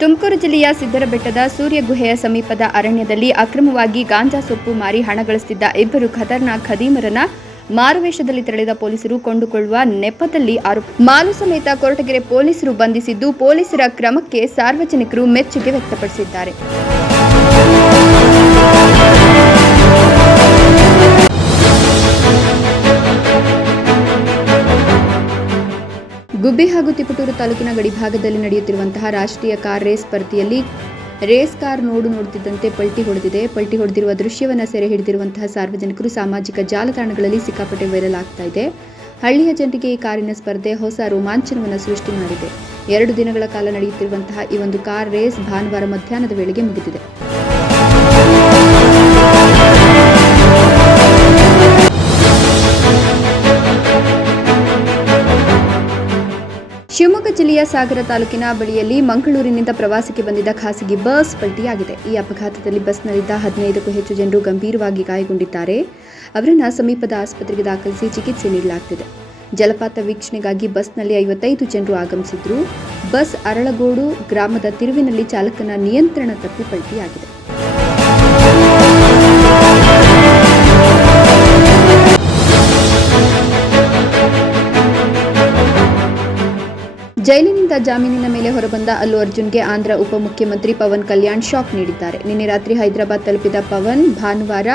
ತುಮಕೂರು ಜಿಲ್ಲೆಯ ಸಿದ್ದರಬೆಟ್ಟದ ಸೂರ್ಯಗುಹೆಯ ಸಮೀಪದ ಅರಣ್ಯದಲ್ಲಿ ಅಕ್ರಮವಾಗಿ ಗಾಂಜಾ ಸೊಪ್ಪು ಮಾರಿ ಹಣ ಗಳಿಸುತ್ತಿದ್ದ ಇಬ್ಬರು ಖತರ್ನಾಕ್ ಖದೀಮರನ್ನ ಮಾರುವೇಷದಲ್ಲಿ ತೆರಳಿದ ಪೊಲೀಸರು ಕೊಂಡುಕೊಳ್ಳುವ ನೆಪದಲ್ಲಿ ಮಾಲು ಸಮೇತ ಕೊರಟಗೆರೆ ಪೊಲೀಸರು ಬಂಧಿಸಿದ್ದು, ಪೊಲೀಸರ ಕ್ರಮಕ್ಕೆ ಸಾರ್ವಜನಿಕರು ಮೆಚ್ಚುಗೆ ವ್ಯಕ್ತಪಡಿಸಿದ್ದಾರೆ. ಗುಬ್ಬಿ ಹಾಗೂ ತಿಪಟೂರು ತಾಲೂಕಿನ ಗಡಿಭಾಗದಲ್ಲಿ ನಡೆಯುತ್ತಿರುವಂತಹ ರಾಷ್ಟ್ರೀಯ ಕಾರ್ ರೇಸ್ ಸ್ಪರ್ಧೆಯಲ್ಲಿ ರೇಸ್ ಕಾರ್ ನೋಡುತ್ತಿದ್ದಂತೆ ಪಲ್ಟಿ ಹೊಡೆದಿರುವ ದೃಶ್ಯವನ್ನು ಸೆರೆ ಹಿಡಿದಿರುವಂತಹ ಸಾರ್ವಜನಿಕರು ಸಾಮಾಜಿಕ ಜಾಲತಾಣಗಳಲ್ಲಿ ಸಿಕ್ಕಾಪಟ್ಟೆ ವೈರಲ್ ಆಗ್ತಾ ಇದೆ. ಹಳ್ಳಿಯ ಜನರಿಗೆ ಈ ಕಾರಿನ ಸ್ಪರ್ಧೆ ಹೊಸ ರೋಮಾಂಚನವನ್ನು ಸೃಷ್ಟಿ ಮಾಡಿದೆ. 2 ದಿನಗಳ ಕಾಲ ನಡೆಯುತ್ತಿರುವಂತಹ ಈ ಒಂದು ಕಾರ್ ರೇಸ್ ಭಾನುವಾರ ಮಧ್ಯಾಹ್ನದ ವೇಳೆಗೆ ಮುಗಿದಿದೆ. ಶಿವಮೊಗ್ಗ ಜಿಲ್ಲೆಯ ಸಾಗರ ತಾಲೂಕಿನ ಬಳಿಯಲ್ಲಿ ಮಂಗಳೂರಿನಿಂದ ಪ್ರವಾಸಕ್ಕೆ ಬಂದಿದ್ದ ಖಾಸಗಿ ಬಸ್ ಪಲ್ಟಿಯಾಗಿದೆ. ಈ ಅಪಘಾತದಲ್ಲಿ ಬಸ್ನಲ್ಲಿದ್ದ 15ಕ್ಕೂ ಹೆಚ್ಚು ಜನರು ಗಂಭೀರವಾಗಿ ಗಾಯಗೊಂಡಿದ್ದಾರೆ. ಅವರನ್ನು ಸಮೀಪದ ಆಸ್ಪತ್ರೆಗೆ ದಾಖಲಿಸಿ ಚಿಕಿತ್ಸೆ ನೀಡಲಾಗುತ್ತಿದೆ. ಜಲಪಾತ ವೀಕ್ಷಣೆಗಾಗಿ ಬಸ್ನಲ್ಲಿ 55 ಜನರು ಆಗಮಿಸಿದ್ರು. ಬಸ್ ಅರಳಗೋಡು ಗ್ರಾಮದ ತಿರುವಿನಲ್ಲಿ ಚಾಲಕನ ನಿಯಂತ್ರಣ ತಪ್ಪಿ ಪಲ್ಟಿಯಾಗಿದೆ. ಜೈಲಿನಿಂದ ಜಾಮೀನಿನ ಮೇಲೆ ಹೊರಬಂದ ಅಲ್ಲು ಅರ್ಜುನ್ಗೆ ಆಂಧ್ರ ಉಪಮುಖ್ಯಮಂತ್ರಿ ಪವನ್ ಕಲ್ಯಾಣ್ ಶಾಕ್ ನೀಡಿದ್ದಾರೆ. ನಿನ್ನೆ ರಾತ್ರಿ ಹೈದರಾಬಾದ್ ತಲುಪಿದ ಪವನ್ ಭಾನುವಾರ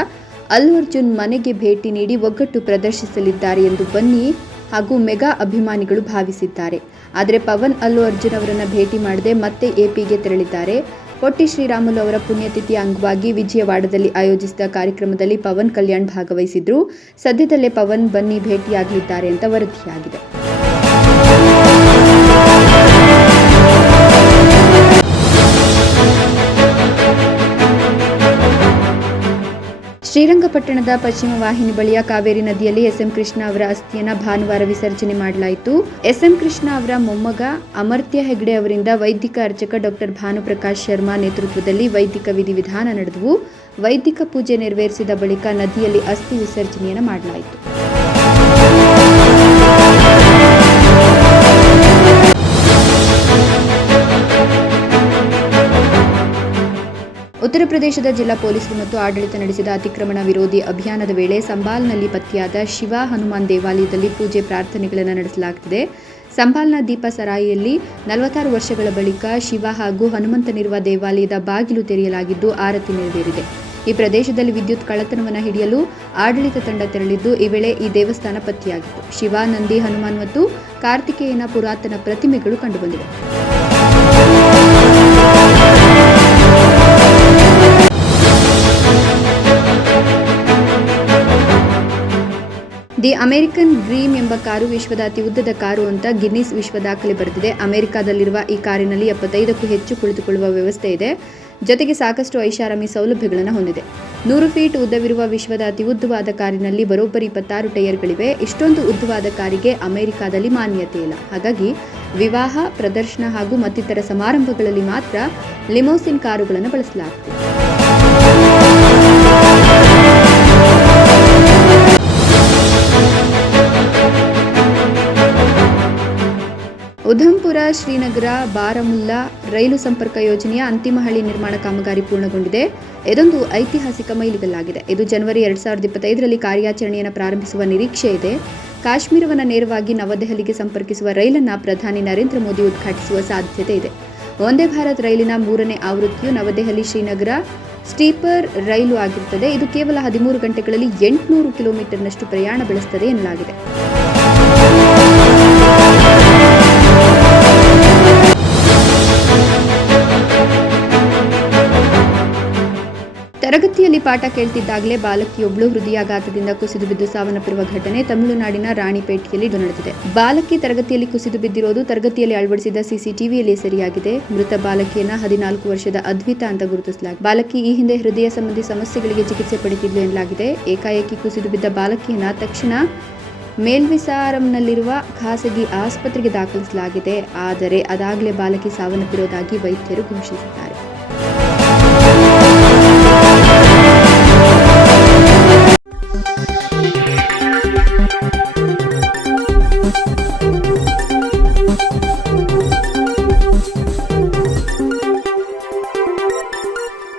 ಅಲ್ಲು ಅರ್ಜುನ್ ಮನೆಗೆ ಭೇಟಿ ನೀಡಿ ಒಗ್ಗಟ್ಟು ಪ್ರದರ್ಶಿಸಲಿದ್ದಾರೆ ಎಂದು ಬನ್ನಿ ಹಾಗೂ ಮೆಗಾ ಅಭಿಮಾನಿಗಳು ಭಾವಿಸಿದ್ದಾರೆ. ಆದರೆ ಪವನ್ ಅಲ್ಲು ಅರ್ಜುನ್ ಅವರನ್ನು ಭೇಟಿ ಮಾಡದೆ ಮತ್ತೆ ಎಪಿಗೆ ತೆರಳಿದ್ದಾರೆ. ಪೊಟ್ಟಿ ಶ್ರೀರಾಮುಲು ಅವರ ಪುಣ್ಯತಿಥಿಯ ಅಂಗವಾಗಿ ವಿಜಯವಾಡದಲ್ಲಿ ಆಯೋಜಿಸಿದ ಕಾರ್ಯಕ್ರಮದಲ್ಲಿ ಪವನ್ ಕಲ್ಯಾಣ್ ಭಾಗವಹಿಸಿದ್ರು. ಸದ್ಯದಲ್ಲೇ ಪವನ್ ಬನ್ನಿ ಭೇಟಿಯಾಗಲಿದ್ದಾರೆ ಅಂತ ವರದಿಯಾಗಿದೆ. ಶ್ರೀರಂಗಪಟ್ಟಣದ ಪಶ್ಚಿಮ ವಾಹಿನಿ ಬಳಿಯ ಕಾವೇರಿ ನದಿಯಲ್ಲಿ ಎಸ್ಎಂ ಕೃಷ್ಣ ಅವರ ಅಸ್ಥಿಯನ್ನು ಭಾನುವಾರ ವಿಸರ್ಜನೆ ಮಾಡಲಾಯಿತು. ಎಸ್ಎಂ ಕೃಷ್ಣ ಅವರ ಮೊಮ್ಮಗ ಅಮರ್ತ್ಯ ಹೆಗ್ಡೆ ಅವರಿಂದ ವೈದಿಕ ಅರ್ಚಕ ಡಾ ಭಾನುಪ್ರಕಾಶ್ ಶರ್ಮಾ ನೇತೃತ್ವದಲ್ಲಿ ವೈದಿಕ ವಿಧಿವಿಧಾನ ನಡೆದವು. ವೈದಿಕ ಪೂಜೆ ನೆರವೇರಿಸಿದ ಬಳಿಕ ನದಿಯಲ್ಲಿ ಅಸ್ಥಿ ವಿಸರ್ಜನೆಯನ್ನು ಮಾಡಲಾಯಿತು. ಉತ್ತರ ಪ್ರದೇಶದ ಜಿಲ್ಲಾ ಪೊಲೀಸರು ಮತ್ತು ಆಡಳಿತ ನಡೆಸಿದ ಅತಿಕ್ರಮಣ ವಿರೋಧಿ ಅಭಿಯಾನದ ವೇಳೆ ಸಂಬಾಲ್ನಲ್ಲಿ ಪತ್ತೆಯಾದ ಶಿವ ಹನುಮಾನ್ ದೇವಾಲಯದಲ್ಲಿ ಪೂಜೆ ಪ್ರಾರ್ಥನೆಗಳನ್ನು ನಡೆಸಲಾಗುತ್ತಿದೆ. ಸಂಬಾಲ್ನ ದೀಪ ಸರಾಯಿಯಲ್ಲಿ 46 ವರ್ಷಗಳ ಬಳಿಕ ಶಿವ ಹಾಗೂ ಹನುಮಂತನಿರುವ ದೇವಾಲಯದ ಬಾಗಿಲು ತೆರೆಯಲಾಗಿದ್ದು ಆರತಿ ನೆರವೇರಿದೆ. ಈ ಪ್ರದೇಶದಲ್ಲಿ ವಿದ್ಯುತ್ ಕಳ್ಳತನವನ್ನು ಹಿಡಿಯಲು ಆಡಳಿತ ತಂಡ ತೆರಳಿದ್ದು, ಈ ವೇಳೆ ಈ ದೇವಸ್ಥಾನ ಪತ್ತೆಯಾಗಿತ್ತು. ಶಿವ, ನಂದಿ, ಹನುಮಾನ್ ಮತ್ತು ಕಾರ್ತಿಕೇಯನ ಪುರಾತನ ಪ್ರತಿಮೆಗಳು ಕಂಡುಬಂದಿವೆ. ದಿ ಅಮೆರಿಕನ್ ಡ್ರೀಮ್ ಎಂಬ ಕಾರು ವಿಶ್ವದ ಅತಿ ಉದ್ದದ ಕಾರು ಅಂತ ಗಿನ್ನಿಸ್ ವಿಶ್ವ ದಾಖಲೆ ಬರೆದಿದೆ. ಅಮೆರಿಕಾದಲ್ಲಿರುವ ಈ ಕಾರಿನಲ್ಲಿ 75ಕ್ಕೂ ಹೆಚ್ಚು ಕುಳಿತುಕೊಳ್ಳುವ ವ್ಯವಸ್ಥೆ ಇದೆ. ಜೊತೆಗೆ ಸಾಕಷ್ಟು ಐಷಾರಾಮಿ ಸೌಲಭ್ಯಗಳನ್ನು ಹೊಂದಿದೆ. 100 ಫೀಟ್ ಉದ್ದವಿರುವ ವಿಶ್ವದ ಅತಿ ಉದ್ದವಾದ ಕಾರಿನಲ್ಲಿ ಬರೋಬ್ಬರಿ 26 ಟೈರ್ಗಳಿವೆ. ಇಷ್ಟೊಂದು ಉದ್ದವಾದ ಕಾರಿಗೆ ಅಮೆರಿಕಾದಲ್ಲಿ ಮಾನ್ಯತೆ ಇಲ್ಲ. ಹಾಗಾಗಿ ವಿವಾಹ, ಪ್ರದರ್ಶನ ಹಾಗೂ ಮತ್ತಿತರ ಸಮಾರಂಭಗಳಲ್ಲಿ ಮಾತ್ರ ಲಿಮೋಸಿನ್ ಕಾರುಗಳನ್ನು ಬಳಸಲಾಗುತ್ತದೆ. ಉಧಂಪುರ ಶ್ರೀನಗರ ಬಾರಾಮುಲ್ಲಾ ರೈಲು ಸಂಪರ್ಕ ಯೋಜನೆಯ ಅಂತಿಮ ಹಳಿ ನಿರ್ಮಾಣ ಕಾಮಗಾರಿ ಪೂರ್ಣಗೊಂಡಿದೆ. ಇದೊಂದು ಐತಿಹಾಸಿಕ ಮೈಲಿಗಲ್ಲಾಗಿದೆ. ಇದು ಜನವರಿ 2025ರಲ್ಲಿ ಕಾರ್ಯಾಚರಣೆಯನ್ನು ಪ್ರಾರಂಭಿಸುವ ನಿರೀಕ್ಷೆ ಇದೆ. ಕಾಶ್ಮೀರವನ್ನು ನೇರವಾಗಿ ನವದೆಹಲಿಗೆ ಸಂಪರ್ಕಿಸುವ ರೈಲನ್ನು ಪ್ರಧಾನಿ ನರೇಂದ್ರ ಮೋದಿ ಉದ್ಘಾಟಿಸುವ ಸಾಧ್ಯತೆ ಇದೆ. ವಂದೇ ಭಾರತ್ ರೈಲಿನ 3ನೇ ಆವೃತ್ತಿಯು ನವದೆಹಲಿ ಶ್ರೀನಗರ ಸ್ಲೀಪರ್ ರೈಲು ಆಗಿರುತ್ತದೆ. ಇದು ಕೇವಲ 13 ಗಂಟೆಗಳಲ್ಲಿ 800 ಕಿಲೋಮೀಟರ್ನಷ್ಟು ಪ್ರಯಾಣ ಬೆಳೆಸುತ್ತದೆ ಎನ್ನಲಾಗಿದೆ. ತರಗತಿಯಲ್ಲಿ ಪಾಠ ಕೇಳ್ತಿದ್ದಾಗಲೇ ಬಾಲಕಿಯೊಬ್ಬಳು ಹೃದಯಾಘಾತದಿಂದ ಕುಸಿದು ಬಿದ್ದು ಸಾವನ್ನಪ್ಪಿರುವ ಘಟನೆ ತಮಿಳುನಾಡಿನ ರಾಣಿಪೇಟೆಯಲ್ಲಿ ನಡೆದಿದೆ. ಬಾಲಕಿ ತರಗತಿಯಲ್ಲಿ ಕುಸಿದು ಬಿದ್ದಿರೋದು ತರಗತಿಯಲ್ಲಿ ಅಳವಡಿಸಿದ ಸಿಸಿಟಿವಿಯಲ್ಲಿ ಸೆರೆಯಾಗಿದೆ. ಮೃತ ಬಾಲಕಿಯನ್ನ 14 ವರ್ಷದ ಅದ್ವಿತಾ ಅಂತ ಗುರುತಿಸಲಾಗಿದೆ. ಬಾಲಕಿ ಈ ಹಿಂದೆ ಹೃದಯ ಸಂಬಂಧಿ ಸಮಸ್ಯೆಗಳಿಗೆ ಚಿಕಿತ್ಸೆ ಪಡೆದಿದ್ಲು ಎನ್ನಲಾಗಿದೆ. ಏಕಾಏಕಿ ಕುಸಿದು ಬಿದ್ದ ಬಾಲಕಿಯನ್ನ ತಕ್ಷಣ ಮೇಲ್ವಿಸಾರಂನಲ್ಲಿರುವ ಖಾಸಗಿ ಆಸ್ಪತ್ರೆಗೆ ದಾಖಲಿಸಲಾಗಿದೆ. ಆದರೆ ಅದಾಗಲೇ ಬಾಲಕಿ ಸಾವನ್ನಪ್ಪಿರುವುದಾಗಿ ವೈದ್ಯರು ಘೋಷಿಸಿದ್ದಾರೆ.